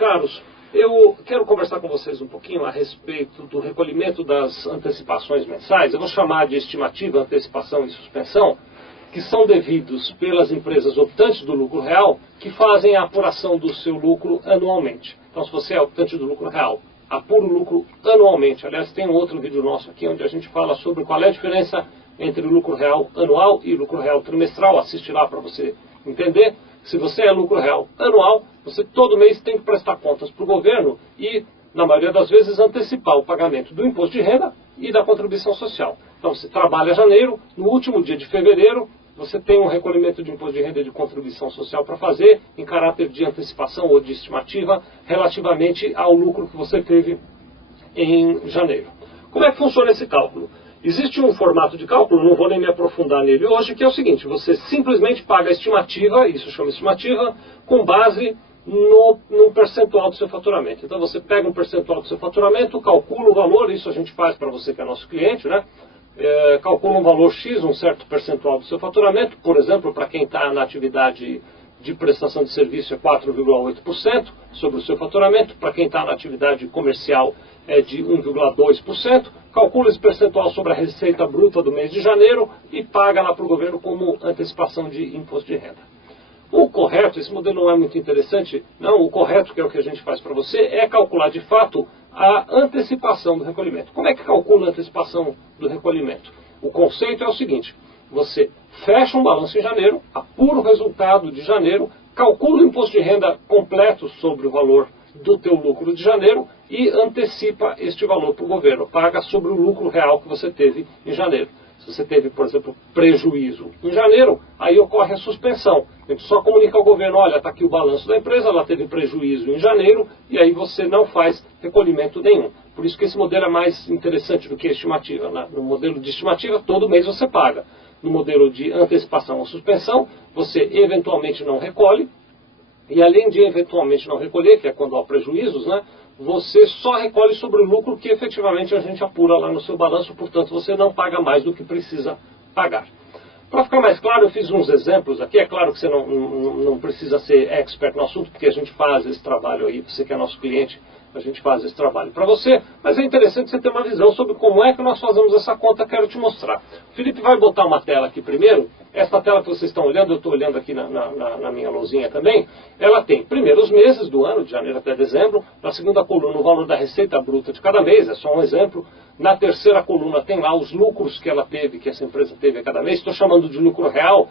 caros, eu quero conversar com vocês um pouquinho a respeito do recolhimento das antecipações mensais. Eu vou chamar de estimativa, antecipação e suspensão, que são devidos pelas empresas optantes do lucro real, que fazem a apuração do seu lucro anualmente. Então, se você é optante do lucro real, apura o lucro anualmente. Aliás, tem um outro vídeo nosso aqui onde a gente fala sobre qual é a diferença entre o lucro real anual e o lucro real trimestral. Assiste lá para você entender. Se você é lucro real anual, você todo mês tem que prestar contas para o governo e, na maioria das vezes, antecipar o pagamento do imposto de renda e da contribuição social. Então, você trabalha janeiro, no último dia de fevereiro, você tem um recolhimento de imposto de renda e de contribuição social para fazer, em caráter de antecipação ou de estimativa, relativamente ao lucro que você teve em janeiro. Como é que funciona esse cálculo? Existe um formato de cálculo, não vou nem me aprofundar nele hoje, que é o seguinte: você simplesmente paga a estimativa, isso chama estimativa, com base no percentual do seu faturamento. Então você pega um percentual do seu faturamento, calcula o valor, isso a gente faz para você que é nosso cliente, né? Calcula um valor X, um certo percentual do seu faturamento, por exemplo, para quem está na atividade de prestação de serviço é 4,8% sobre o seu faturamento, para quem está na atividade comercial é de 1,2%, calcula esse percentual sobre a receita bruta do mês de janeiro e paga lá para o governo como antecipação de imposto de renda. O correto, esse modelo não é muito interessante, não, o correto, que é o que a gente faz para você, é calcular de fato a antecipação do recolhimento. Como é que calcula a antecipação do recolhimento? O conceito é o seguinte: você fecha um balanço em janeiro, apura o resultado de janeiro, calcula o imposto de renda completo sobre o valor do teu lucro de janeiro e antecipa este valor para o governo, paga sobre o lucro real que você teve em janeiro. Se você teve, por exemplo, prejuízo em janeiro, aí ocorre a suspensão. A gente só comunica ao governo: olha, está aqui o balanço da empresa, ela teve prejuízo em janeiro, e aí você não faz recolhimento nenhum. Por isso que esse modelo é mais interessante do que a estimativa, né? No modelo de estimativa, todo mês você paga. No modelo de antecipação ou suspensão, você eventualmente não recolhe, e além de eventualmente não recolher, que é quando há prejuízos, né, você só recolhe sobre o lucro que efetivamente a gente apura lá no seu balanço, portanto você não paga mais do que precisa pagar. Para ficar mais claro, eu fiz uns exemplos aqui. É claro que você não precisa ser expert no assunto, porque a gente faz esse trabalho aí, você que é nosso cliente, a gente faz esse trabalho para você, mas é interessante você ter uma visão sobre como é que nós fazemos essa conta. Quero te mostrar. O Felipe vai botar uma tela aqui primeiro. Essa tela que vocês estão olhando, eu estou olhando aqui na minha lousinha também, ela tem primeiro os meses do ano, de janeiro até dezembro. Na segunda coluna, o valor da receita bruta de cada mês, é só um exemplo. Na terceira coluna tem lá os lucros que ela teve, que essa empresa teve a cada mês. Estou chamando de lucro real.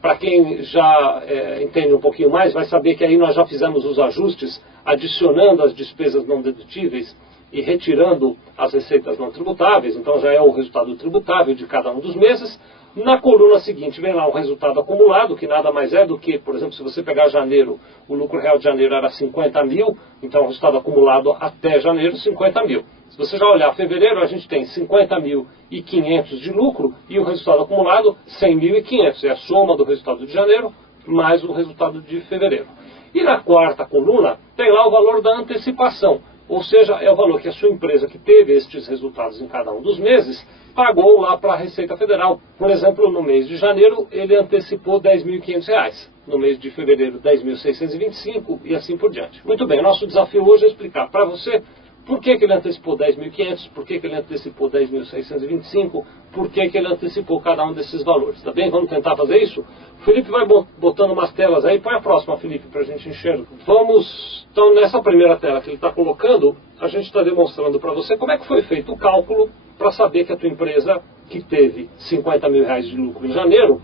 Para quem já entende um pouquinho mais, vai saber que aí nós já fizemos os ajustes, adicionando as despesas não dedutíveis e retirando as receitas não tributáveis. Então já é o resultado tributável de cada um dos meses. Na coluna seguinte vem lá o resultado acumulado, que nada mais é do que, por exemplo, se você pegar janeiro, o lucro real de janeiro era 50 mil, então o resultado acumulado até janeiro, 50 mil. Se você já olhar fevereiro, a gente tem 50.500 de lucro e o resultado acumulado 100.500. É a soma do resultado de janeiro mais o resultado de fevereiro. E na quarta coluna tem lá o valor da antecipação, ou seja, é o valor que a sua empresa que teve estes resultados em cada um dos meses pagou lá para a Receita Federal. Por exemplo, no mês de janeiro ele antecipou R$10.500. No mês de fevereiro, 10.625 e assim por diante. Muito bem, o nosso desafio hoje é explicar para você por que ele antecipou 10.500, por que ele antecipou 10.625, por que ele antecipou cada um desses valores. Tá bem? Vamos tentar fazer isso? O Felipe vai botando umas telas aí. Põe a próxima, Felipe, para a gente enxergar. Vamos, então, nessa primeira tela que ele está colocando, a gente está demonstrando para você como é que foi feito o cálculo para saber que a tua empresa, que teve 50 mil reais de lucro em janeiro,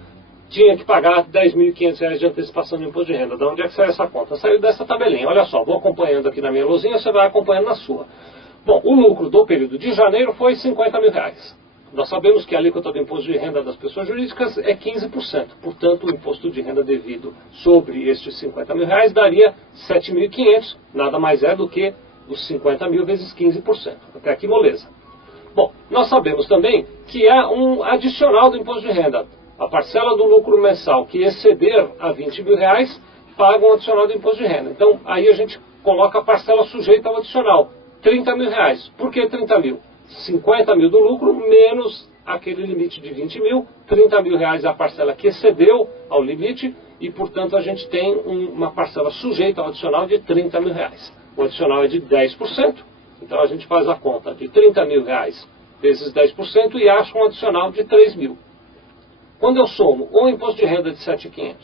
tinha que pagar R$10.500 de antecipação de imposto de renda. De onde é que saiu essa conta? Saiu dessa tabelinha. Olha só, vou acompanhando aqui na minha luzinha, você vai acompanhando na sua. Bom, o lucro do período de janeiro foi 50 mil reais. Nós sabemos que a alíquota do imposto de renda das pessoas jurídicas é 15%. Portanto, o imposto de renda devido sobre estes 50 mil reais daria 7.500. Nada mais é do que os 50 mil vezes 15%. Até aqui, moleza. Bom, nós sabemos também que há um adicional do imposto de renda. A parcela do lucro mensal que exceder a 20 mil reais paga um adicional do imposto de renda. Então, aí a gente coloca a parcela sujeita ao adicional, 30 mil reais. Por que 30 mil? 50 mil do lucro menos aquele limite de 20 mil, 30 mil reais é a parcela que excedeu ao limite e, portanto, a gente tem uma parcela sujeita ao adicional de 30 mil reais. o adicional é de 10%, então a gente faz a conta de 30 mil reais vezes 10% e acha um adicional de 3 mil. Quando eu somo o imposto de renda de 7.500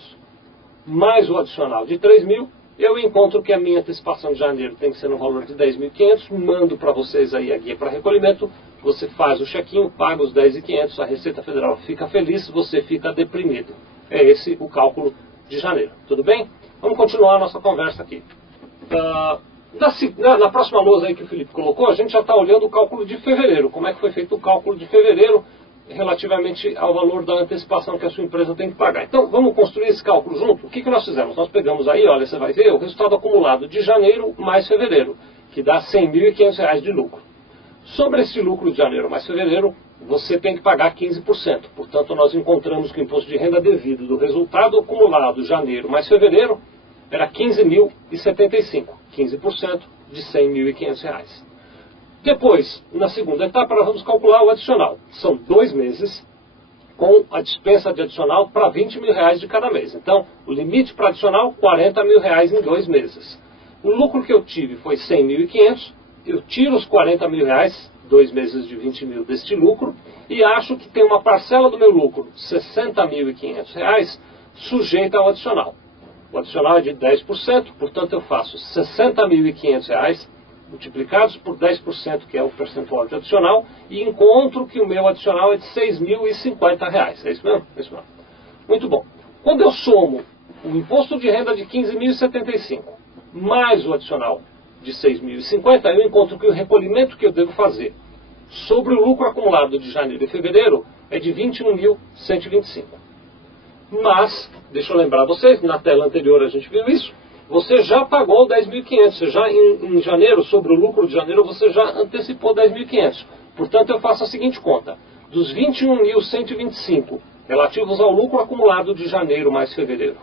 mais o adicional de 3 mil, eu encontro que a minha antecipação de janeiro tem que ser no valor de 10.500, mando para vocês aí a guia para recolhimento, você faz o chequinho, paga os 10.500, a Receita Federal fica feliz, você fica deprimido. É esse o cálculo de janeiro, tudo bem? Vamos continuar a nossa conversa aqui. Na próxima lousa aí que o Felipe colocou, a gente já está olhando o cálculo de fevereiro. Como é que foi feito o cálculo de fevereiro relativamente ao valor da antecipação que a sua empresa tem que pagar. Então, vamos construir esse cálculo junto? O que nós fizemos? Nós pegamos aí, olha, você vai ver o resultado acumulado de janeiro mais fevereiro, que dá R$ 100.500 de lucro. Sobre esse lucro de janeiro mais fevereiro, você tem que pagar 15%. Portanto, nós encontramos que o imposto de renda devido do resultado acumulado janeiro mais fevereiro era R$ 15.075, 15% de R$ 100.500. Depois, na segunda etapa, nós vamos calcular o adicional. São 2 meses com a dispensa de adicional para R$ 20 mil de cada mês. Então, o limite para adicional, R$ 40 mil em 2 meses. O lucro que eu tive foi 100.500, eu tiro os 40 mil 2 meses de 20 mil deste lucro, e acho que tem uma parcela do meu lucro, R$ 60.500, sujeita ao adicional. O adicional é de 10%, portanto eu faço R$ 60.500 multiplicados por 10%, que é o percentual de adicional, e encontro que o meu adicional é de R$ 6.050. É isso mesmo? É isso mesmo. Muito bom. Quando eu somo o imposto de renda de R$ 15.075 mais o adicional de R$ 6.050, eu encontro que o recolhimento que eu devo fazer sobre o lucro acumulado de janeiro e fevereiro é de R$ 21.125. Mas, deixa eu lembrar vocês, na tela anterior a gente viu isso, você já pagou 10.500, você já em janeiro, sobre o lucro de janeiro, você já antecipou 10.500. Portanto, eu faço a seguinte conta: dos 21.125 relativos ao lucro acumulado de janeiro mais fevereiro,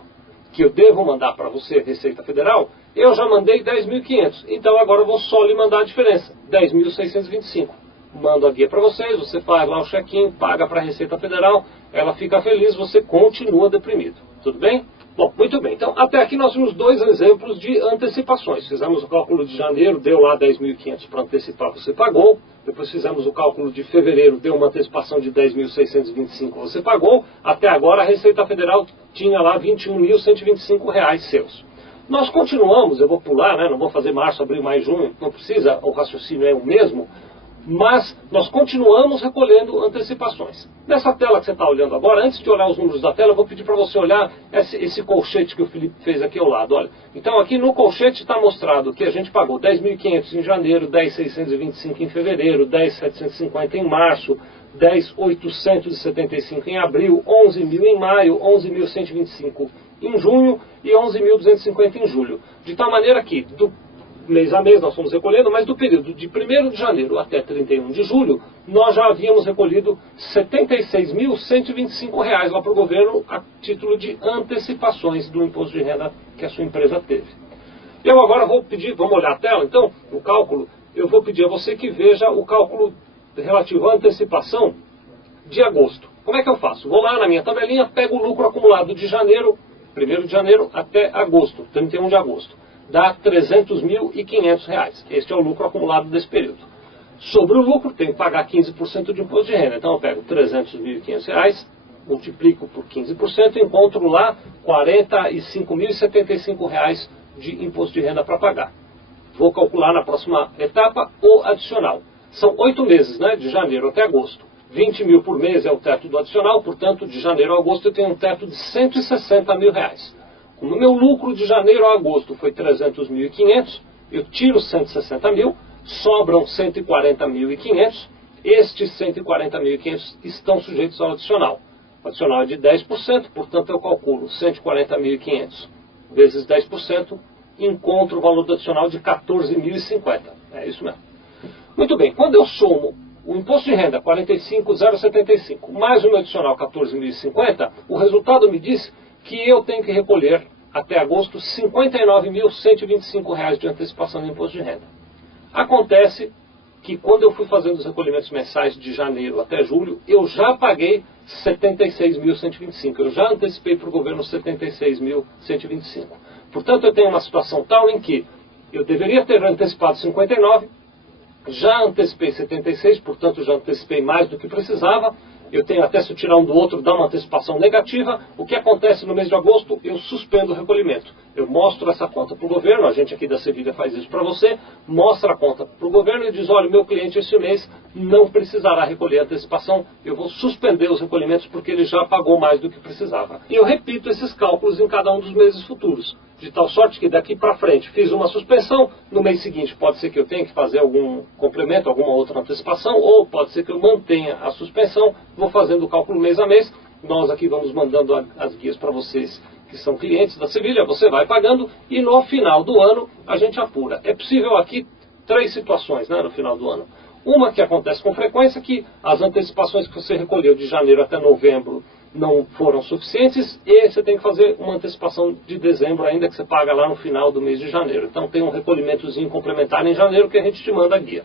que eu devo mandar para você, Receita Federal, eu já mandei 10.500. Então agora eu vou só lhe mandar a diferença, 10.625. Mando a guia para vocês, você faz lá o check-in, paga para a Receita Federal, ela fica feliz, você continua deprimido. Tudo bem? Bom, muito bem. Então, até aqui nós vimos 2 exemplos de antecipações. Fizemos o cálculo de janeiro, deu lá 10.500 para antecipar, você pagou. Depois fizemos o cálculo de fevereiro, deu uma antecipação de 10.625, você pagou. Até agora a Receita Federal tinha lá R$ 21.125 seus. Nós continuamos, eu vou pular, né, não vou fazer março, abril, maio, junho, não precisa, o raciocínio é o mesmo. Mas nós continuamos recolhendo antecipações. Nessa tela que você está olhando agora, antes de olhar os números da tela, eu vou pedir para você olhar esse colchete que o Felipe fez aqui ao lado. Olha. Então aqui no colchete está mostrado que a gente pagou 10.500 em janeiro, 10.625 em fevereiro, 10.750 em março, 10.875 em abril, 11.000 em maio, 11.125 em junho e 11.250 em julho. De tal maneira que do mês a mês nós fomos recolhendo, mas do período de 1º de janeiro até 31 de julho, nós já havíamos recolhido R$ 76.125 lá para o governo a título de antecipações do imposto de renda que a sua empresa teve. Eu agora vou pedir, vamos olhar a tela então, o cálculo, eu vou pedir a você que veja o cálculo relativo à antecipação de agosto. Como é que eu faço? Vou lá na minha tabelinha, pego o lucro acumulado de janeiro, 1º de janeiro até agosto, 31 de agosto. Dá R$ 300.500. Este é o lucro acumulado desse período. Sobre o lucro, tenho que pagar 15% de imposto de renda. Então eu pego R$ 300.500, multiplico por 15% e encontro lá R$ 45.075 de imposto de renda para pagar. Vou calcular na próxima etapa o adicional. São 8 meses, né, de janeiro até agosto. 20 mil por mês é o teto do adicional, portanto, de janeiro a agosto eu tenho um teto de R$ 160 mil. Como o meu lucro de janeiro a agosto foi 300.500, eu tiro 160 mil, sobram 140.500. Estes 140.500 estão sujeitos ao adicional. O adicional é de 10%, portanto eu calculo 140.500 vezes 10%, encontro o valor do adicional de 14.050. É isso mesmo. Muito bem, quando eu somo o imposto de renda 45.075 mais o meu adicional 14.050, o resultado me diz que eu tenho que recolher até agosto R$ 59.125 de antecipação de imposto de renda. Acontece que quando eu fui fazendo os recolhimentos mensais de janeiro até julho, eu já paguei R$ 76.125. Eu já antecipei para o governo R$ 76.125. Portanto, eu tenho uma situação tal em que eu deveria ter antecipado 59, já antecipei 76, portanto já antecipei mais do que precisava. Eu tenho até, se eu tirar um do outro, dá uma antecipação negativa. O que acontece no mês de agosto? Eu suspendo o recolhimento. Eu mostro essa conta para o governo, a gente aqui da Sevilha faz isso para você, mostra a conta para o governo e diz, olha, o meu cliente esse mês não precisará recolher antecipação, eu vou suspender os recolhimentos porque ele já pagou mais do que precisava. E eu repito esses cálculos em cada um dos meses futuros, de tal sorte que daqui para frente fiz uma suspensão, no mês seguinte pode ser que eu tenha que fazer algum complemento, alguma outra antecipação, ou pode ser que eu mantenha a suspensão, vou fazendo o cálculo mês a mês. Nós aqui vamos mandando as guias para vocês que são clientes da Sevilha, você vai pagando e no final do ano a gente apura. É possível aqui 3 situações, né, no final do ano. Uma que acontece com frequência, que as antecipações que você recolheu de janeiro até novembro não foram suficientes e você tem que fazer uma antecipação de dezembro ainda, que você paga lá no final do mês de janeiro. Então tem um recolhimentozinho complementar em janeiro que a gente te manda a guia.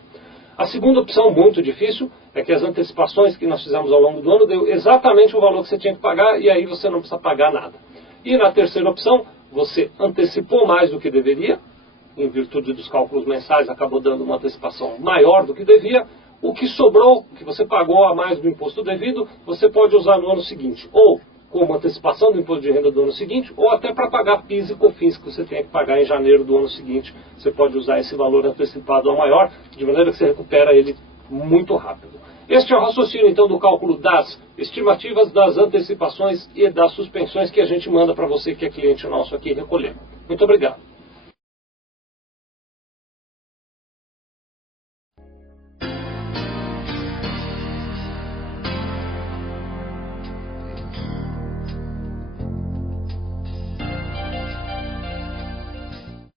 A segunda opção, muito difícil, é que as antecipações que nós fizemos ao longo do ano deu exatamente o valor que você tinha que pagar e aí você não precisa pagar nada. E na terceira opção, você antecipou mais do que deveria, em virtude dos cálculos mensais, acabou dando uma antecipação maior do que devia. O que sobrou, que você pagou a mais do imposto devido, você pode usar no ano seguinte, ou como antecipação do imposto de renda do ano seguinte, ou até para pagar PIS e COFINS que você tem que pagar em janeiro do ano seguinte. Você pode usar esse valor antecipado ao maior, de maneira que você recupera ele muito rápido. Este é o raciocínio, então, do cálculo das estimativas, das antecipações e das suspensões que a gente manda para você, que é cliente nosso aqui, recolher. Muito obrigado.